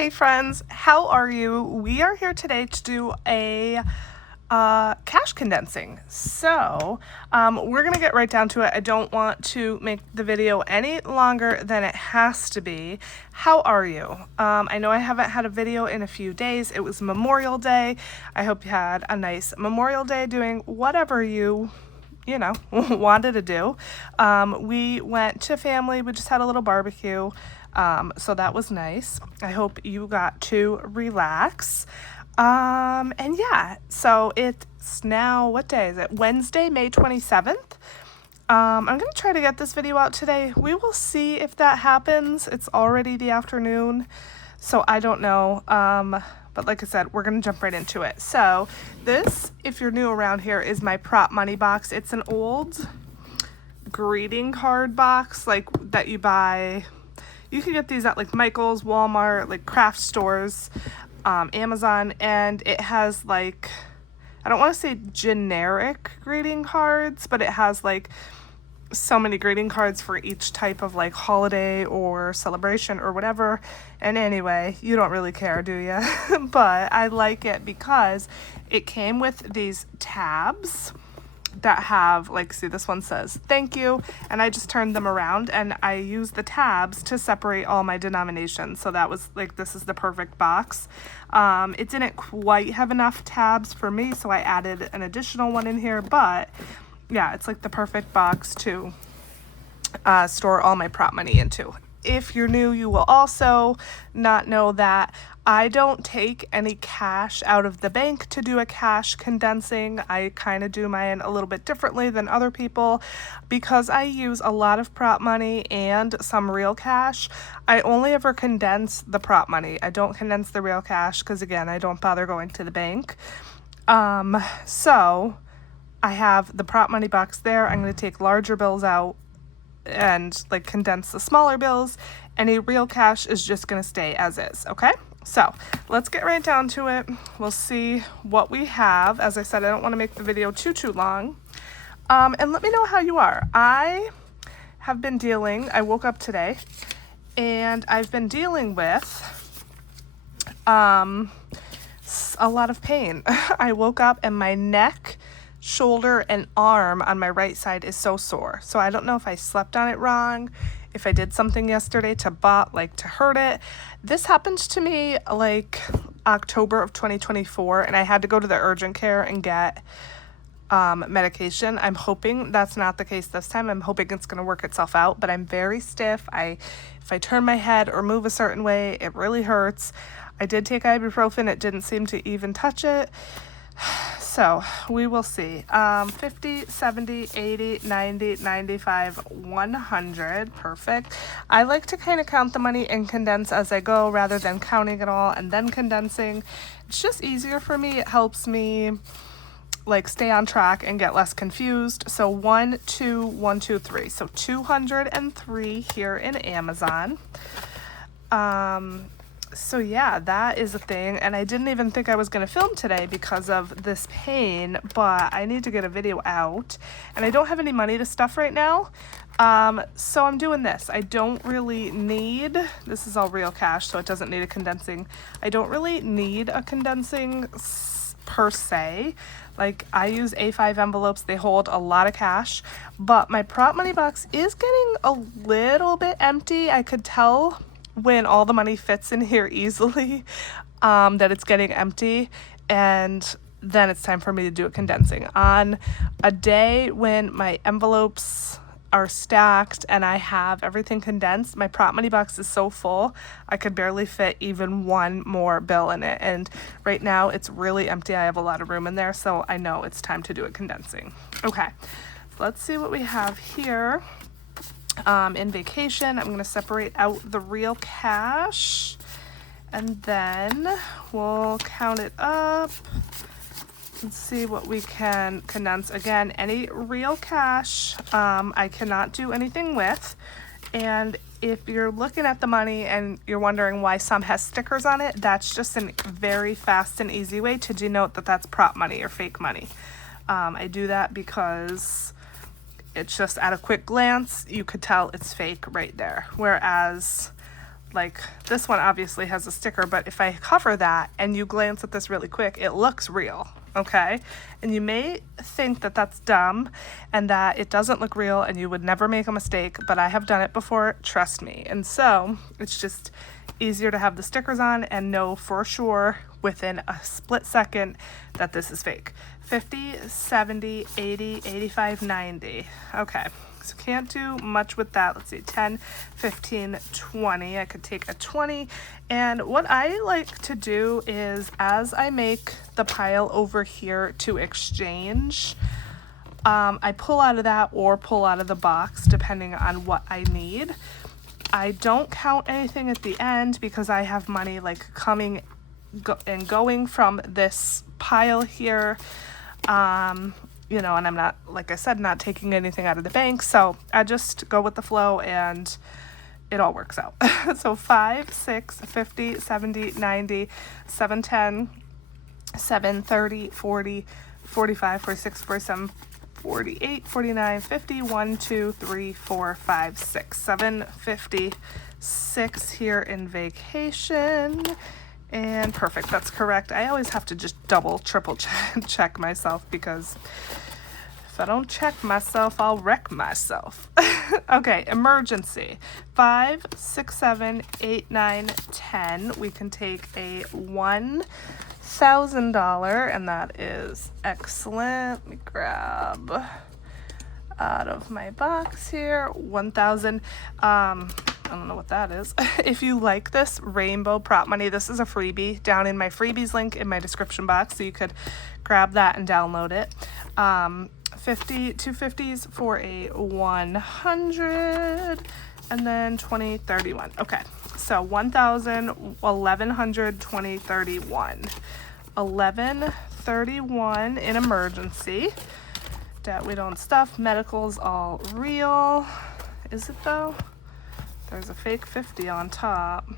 Hey friends, how are you? We are here today to do a cash condensing. So we're gonna get right down to it. I don't want to make the video any longer than it has to be. How are you? I know I haven't had a video in a few days. It was Memorial Day. I hope you had a nice Memorial Day doing whatever you wanted to do. We went to family. We just had a little barbecue. So that was nice. I hope you got to relax. And yeah, so it's now, what day is it? Wednesday, May 27th. I'm going to try to get this video out today. We will see if that happens. It's already the afternoon, so I don't know. But like I said, we're going to jump right into it. So this, if you're new around here, is my prop money box. It's an old greeting card box like that you buy. You can get these at like Michael's, Walmart, like craft stores, Amazon, and it has like, I don't want to say generic greeting cards, but it has like so many greeting cards for each type of like holiday or celebration or whatever. And anyway, you don't really care, do you? But I like it because it came with these tabs that have, like, see, this one says thank you, and I just turned them around and I used the tabs to separate all my denominations. So that was like, this is the perfect box. It didn't quite have enough tabs for me, so I added an additional one in here, but yeah, it's like the perfect box to store all my prop money into. If you're new, you will also not know that I don't take any cash out of the bank to do a cash condensing. I kind of do mine a little bit differently than other people because I use a lot of prop money and some real cash. I only ever condense the prop money. I don't condense the real cash because, again, I don't bother going to the bank. So I have the prop money box there. I'm going to take larger bills out and like condense the smaller bills. Any real cash is just going to stay as is. Okay, so let's get right down to it. We'll see what we have. As I said, I don't want to make the video too long. And let me know how you are. I have been dealing, I woke up today and I've been dealing with a lot of pain. I woke up and my neck, shoulder, and arm on my right side is so sore. So I don't know if I slept on it wrong, if I did something yesterday to hurt it. This happened to me like October of 2024, and I had to go to the urgent care and get medication. I'm hoping that's not the case this time. I'm hoping it's going to work itself out, but I'm very stiff. If I turn my head or move a certain way, it really hurts. I did take ibuprofen. It didn't seem to even touch it. So we will see. 50, 70, 80, 90, 95, 100. Perfect. I like to kind of count the money and condense as I go rather than counting it all and then condensing. It's just easier for me. It helps me like stay on track and get less confused. So 1, 2, 1, 2, 3. So 203 here in Amazon. So yeah, that is a thing, and I didn't even think I was going to film today because of this pain, but I need to get a video out, and I don't have any money to stuff right now, so I'm doing this. I don't really need, this is all real cash, so it doesn't need a condensing. I don't really need a condensing per se. Like, I use A5 envelopes. They hold a lot of cash, but my prop money box is getting a little bit empty. I could tell when all the money fits in here easily, that it's getting empty, and then it's time for me to do a condensing. On a day when my envelopes are stacked and I have everything condensed, my prop money box is so full I could barely fit even one more bill in it, and right now it's really empty. I have a lot of room in there, so I know it's time to do a condensing. Okay, let's see what we have here. In vacation, I'm going to separate out the real cash, and then we'll count it up and see what we can condense. Again, any real cash I cannot do anything with, and if you're looking at the money and you're wondering why some has stickers on it, that's just a very fast and easy way to denote that that's prop money or fake money. I do that because it's just at a quick glance, you could tell it's fake right there. Whereas like this one obviously has a sticker, but if I cover that and you glance at this really quick, it looks real, okay? And you may think that that's dumb and that it doesn't look real and you would never make a mistake, but I have done it before, trust me. And so it's just easier to have the stickers on and know for sure within a split second that this is fake. 50, 70, 80, 85, 90. Okay. So can't do much with that. Let's see, 10, 15, 20. I could take a 20. And what I like to do is as I make the pile over here to exchange, I pull out of that or pull out of the box depending on what I need. I don't count anything at the end because I have money like coming and going from this pile here. You know, and I'm not, like I said, not taking anything out of the bank. So I just go with the flow and it all works out. So 5, 6, 50, 70, 90, 710, 7, 30, 40, 45, 46, 47, 48, 49, 50, 1, 2, 3, 4, 5, 6, 7, 50, 6 here in vacation. And perfect, that's correct. I always have to just double, triple check myself because if I don't check myself, I'll wreck myself. Okay, emergency. 5, 6, 7, 8, 9, 10. We can take a $1,000, and that is excellent. Let me grab out of my box here. 1,000. I don't know what that is. If you like this rainbow prop money, this is a freebie down in my freebies link in my description box, so you could grab that and download it. 50, 250s for a 100, and then 20, 31. Okay, so 1,000, 1,100, 20, 31. 1131 in emergency. Debt we don't stuff. Medical's all real. Is it though? There's a fake 50 on top.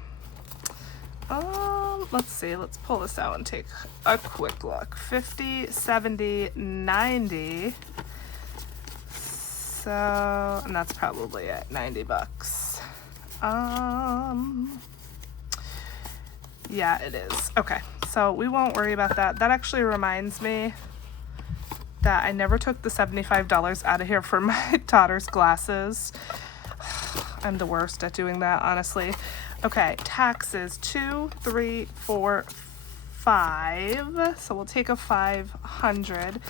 Let's see. Let's pull this out and take a quick look. 50, 70, 90. So, and that's probably at 90 bucks. Yeah, it is. Okay, so we won't worry about that. That actually reminds me that I never took the $75 out of here for my daughter's glasses. I'm the worst at doing that, honestly. Okay, taxes, 2, 3, 4, 5. So we'll take a 500.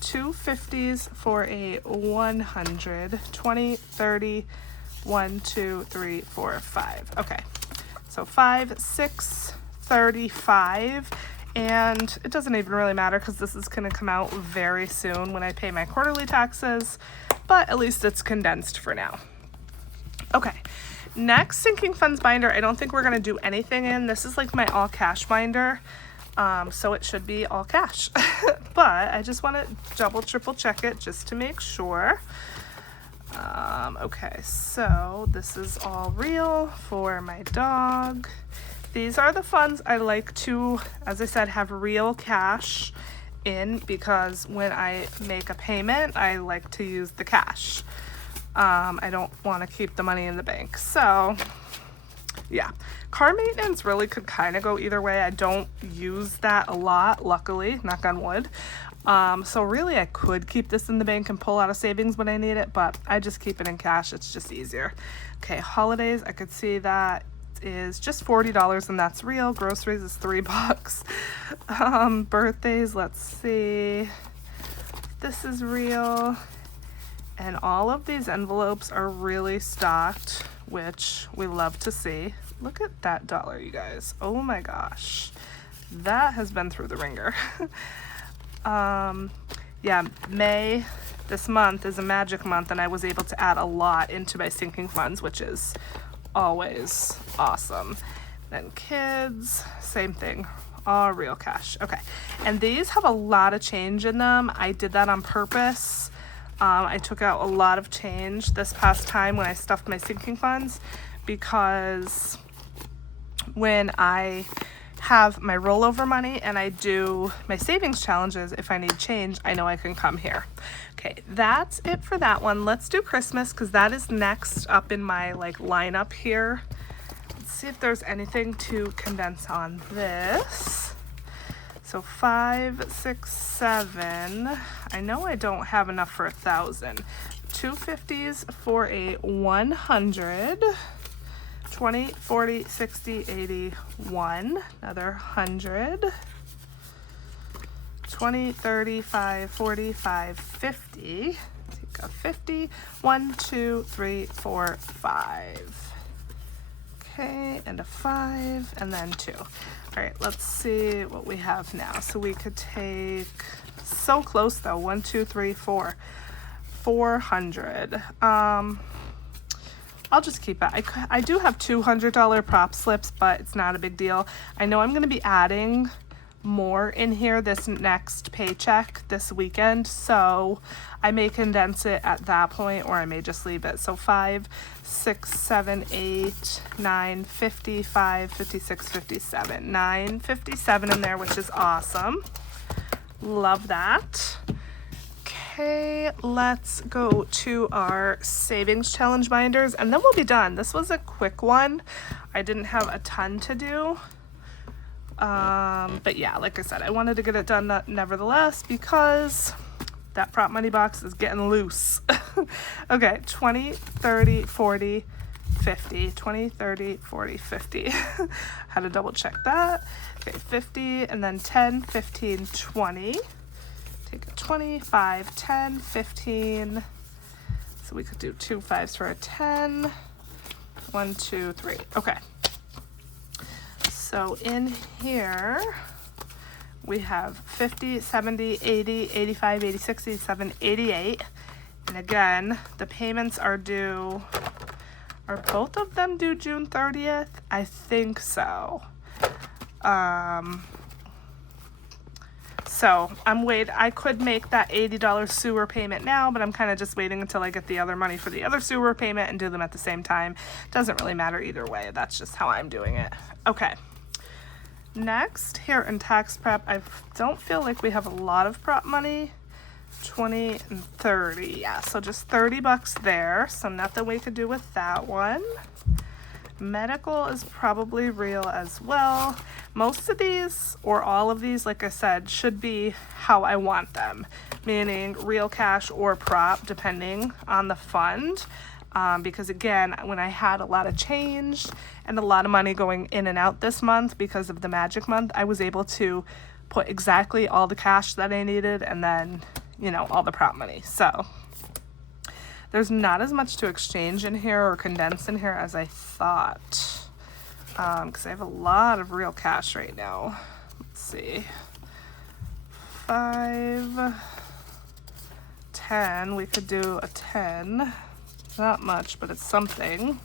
2 50s for a 100. 20, 30, 1, 2, 3, 4, 5. Okay, so 5, 6, 35. And it doesn't even really matter because this is going to come out very soon when I pay my quarterly taxes, but at least it's condensed for now. Okay, next sinking funds binder, I don't think we're going to do anything in. This is like my all cash binder, so it should be all cash. But I just want to double, triple check it just to make sure. Okay, so this is all real for my dog. These are the funds I like to, as I said, have real cash in because when I make a payment, I like to use the cash. I don't want to keep the money in the bank. So yeah, car maintenance really could kind of go either way. I don't use that a lot, luckily, knock on wood. So really I could keep this in the bank and pull out of savings when I need it, but I just keep it in cash. It's just easier. Okay, holidays, I could see that is just $40 and that's real. Groceries is $3. Birthdays, let's see. This is real. And all of these envelopes are really stocked, which we love to see. Look at that dollar, you guys. Oh my gosh. That has been through the ringer. Yeah, May, this month is a magic month, and I was able to add a lot into my sinking funds, which is always awesome. Then kids, same thing. All real cash. Okay. And these have a lot of change in them. I did that on purpose. I took out a lot of change this past time when I stuffed my sinking funds because when I have my rollover money and I do my savings challenges, if I need change, I know I can come here. Okay, that's it for that one. Let's do Christmas because that is next up in my like lineup here. Let's see if there's anything to condense on this. So 5, 6, 7. I know I don't have enough for 1,000. 2 50s for a 100. 20, 40, 60, 80, 1. Another 100. 20, 35, 45, 50. Take a 50. 1, 2, 3, 4, 5. Okay, and a 5, and then 2. All right, let's see what we have now. So we could take, so close though, 1, 2, 3, 4. 400. I'll just keep it. I do have $200 prop slips, but it's not a big deal. I know I'm going to be adding more in here this next paycheck this weekend, so I may condense it at that point, or I may just leave it. So 5, 6, 7, 8, 9, 55, 56, 57. 9, 57 in there, which is awesome. Love that. Okay, let's go to our savings challenge binders, and then we'll be done. This was a quick one. I didn't have a ton to do. But yeah, like I said, I wanted to get it done nevertheless because that prop money box is getting loose. Okay, 20, 30, 40, 50. 20, 30, 40, 50. Had to double check that. Okay, 50, and then 10, 15, 20. Take a 20, 5, 10, 15. So we could do 2 5s for a 10. 1, 2, 3. Okay. So in here, we have 50, 70, 80, 85, 86, 87, 88. And again, the payments are due, are both of them due June 30th? I think so. So I could make that $80 sewer payment now, but I'm kind of just waiting until I get the other money for the other sewer payment and do them at the same time. Doesn't really matter either way. That's just how I'm doing it. Okay. Next, here in tax prep, I don't feel like we have a lot of prep money. 20 and 30. Yeah, so just 30 bucks there. So nothing we could do with that one. Medical is probably real as well. Most of these, or all of these, like I said, should be how I want them, meaning real cash or prop, depending on the fund. Because again, when I had a lot of change and a lot of money going in and out this month because of the magic month, I was able to put exactly all the cash that I needed and then, you know, all the prop money. So there's not as much to exchange in here or condense in here as I thought, because I have a lot of real cash right now. Let's see, 5, 10, we could do a 10, not much, but it's something.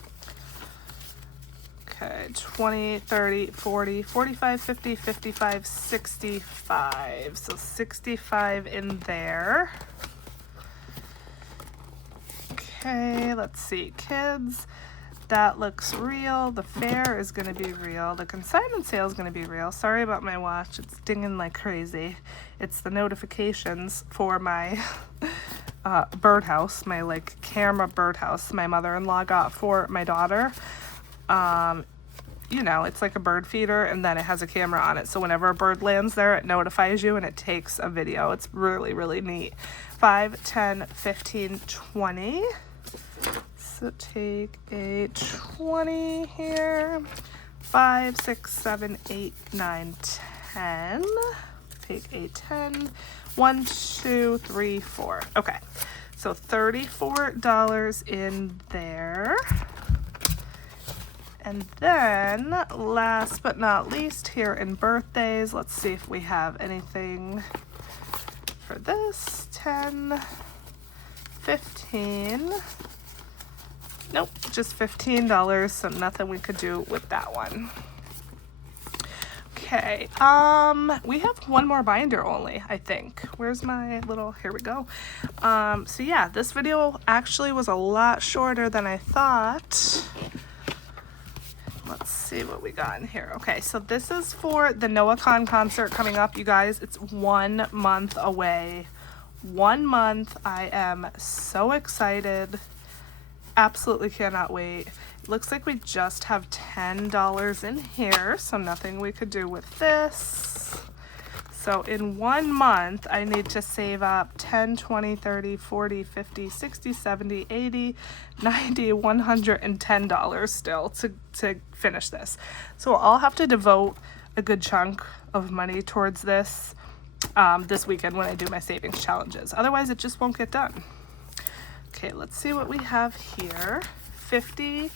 Okay, 20, 30, 40, 45, 50, 55, 65, so 65 in there. Okay, let's see, kids, that looks real. The fair is going to be real. The consignment sale is going to be real. Sorry about my watch. It's dinging like crazy. It's the notifications for my birdhouse, my like camera birdhouse my mother-in-law got for my daughter. You know, it's like a bird feeder, and then it has a camera on it. So whenever a bird lands there, it notifies you and it takes a video. It's really, really neat. 5, 10, 15, 20. So take a 20 here. 5, 6, 7, 8, 9, 10. Take a 10. 1, 2, 3, 4. Okay, so $34 in there. And then, last but not least, here in birthdays, let's see if we have anything for this. 10, 15. Nope, just $15, so nothing we could do with that one. Okay, we have one more binder only, I think. Where's my little, here we go. So yeah, this video actually was a lot shorter than I thought. Let's see what we got in here. Okay, so this is for the NoahCon concert coming up, you guys. It's 1 month away. 1 month. I am so excited. absolutely cannot wait. Looks like we just have $10 in here, so nothing we could do with this. So in 1 month, I need to save up 10, 20, 30, 40, 50, 60, 70, 80, 90, $110 still to finish this. So I'll have to devote a good chunk of money towards this this weekend when I do my savings challenges. Otherwise, it just won't get done. Okay, let's see what we have here. 50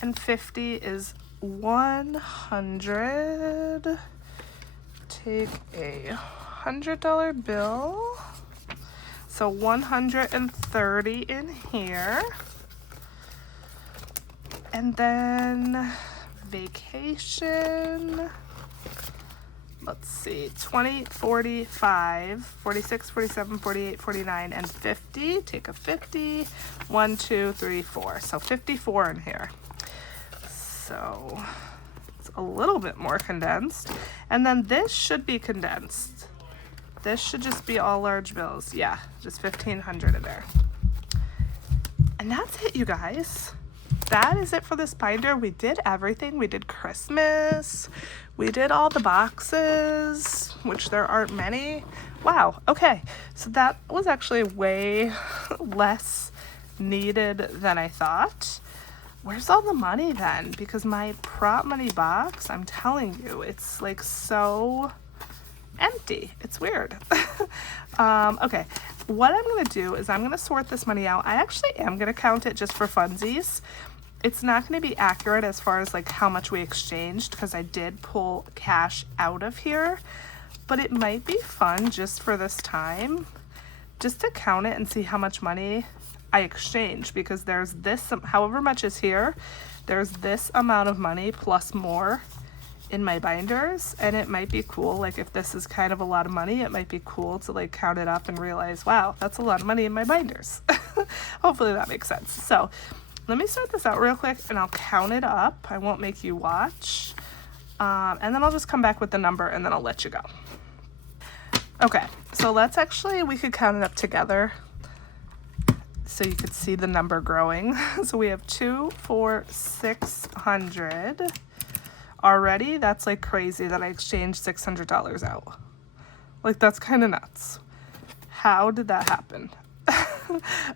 and 50 is 100. Take a $100 bill. So 130 in here. And then vacation. Let's see, 20, 45, 46, 47, 48, 49, and 50. Take a 50. 1, 2, 3, 4. So 54 in here. So it's a little bit more condensed. And then this should be condensed. This should just be all large bills. Yeah, just 1,500 in there. And that's it, you guys. That is it for this binder. We did everything. We did Christmas. We did all the boxes, which there aren't many. Wow, okay. So that was actually way less needed than I thought. Where's all the money then? Because my prop money box, I'm telling you, it's like so empty. It's weird. Okay, what I'm gonna do is I'm gonna sort this money out. I actually am gonna count it just for funsies. It's not going to be accurate as far as like how much we exchanged because I did pull cash out of here, but it might be fun just for this time just to count it and see how much money I exchanged, because there's this, however much is here, there's this amount of money plus more in my binders, and it might be cool, like if this is kind of a lot of money, it might be cool to like count it up and realize, wow, that's a lot of money in my binders. Hopefully that makes sense. So let me start this out real quick and I'll count it up. I won't make you watch. And then I'll just come back with the number and then I'll let you go. Okay, so let's actually, we could count it up together so you could see the number growing. So we have 2, 4, 600. Already, that's like crazy that I exchanged $600 out. Like that's kind of nuts. How did that happen?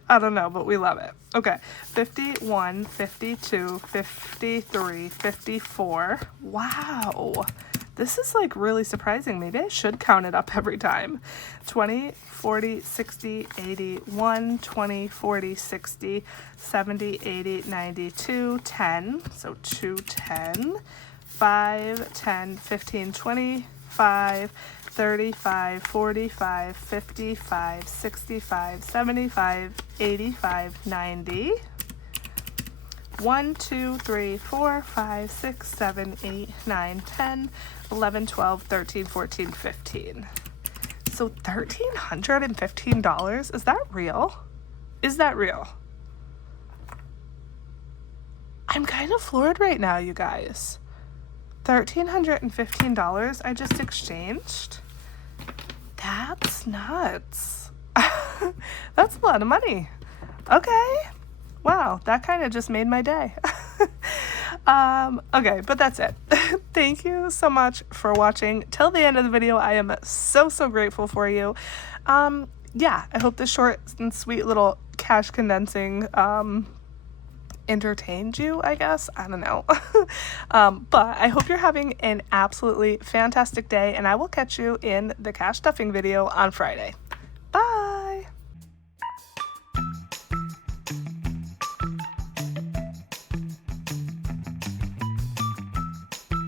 I don't know, but we love it. Okay, 51, 52, 53, 54. Wow, this is like really surprising. Maybe I should count it up every time. 20, 40, 60, 80, 1, 20, 40, 60, 70, 80, 92, 10. So 2, 10, 5, 10, 15, 25, 35, 45, 55, 65, 75, 85, 90. 1, 2, 3, 4, 5, 6, 7, 8, 9, 10, 11, 12, 13, 14, 15. So $1,315, is that real? Is that real? I'm kind of floored right now, you guys. $1,315 I just exchanged? That's nuts. That's a lot of money. Okay. Wow, that kind of just made my day. Okay, but that's it. Thank you so much for watching till the end of the video. I am so grateful for you. Yeah, I hope this short and sweet little cash condensing entertained you, I guess. I don't know. But I hope you're having an absolutely fantastic day, and I will catch you in the cash stuffing video on Friday.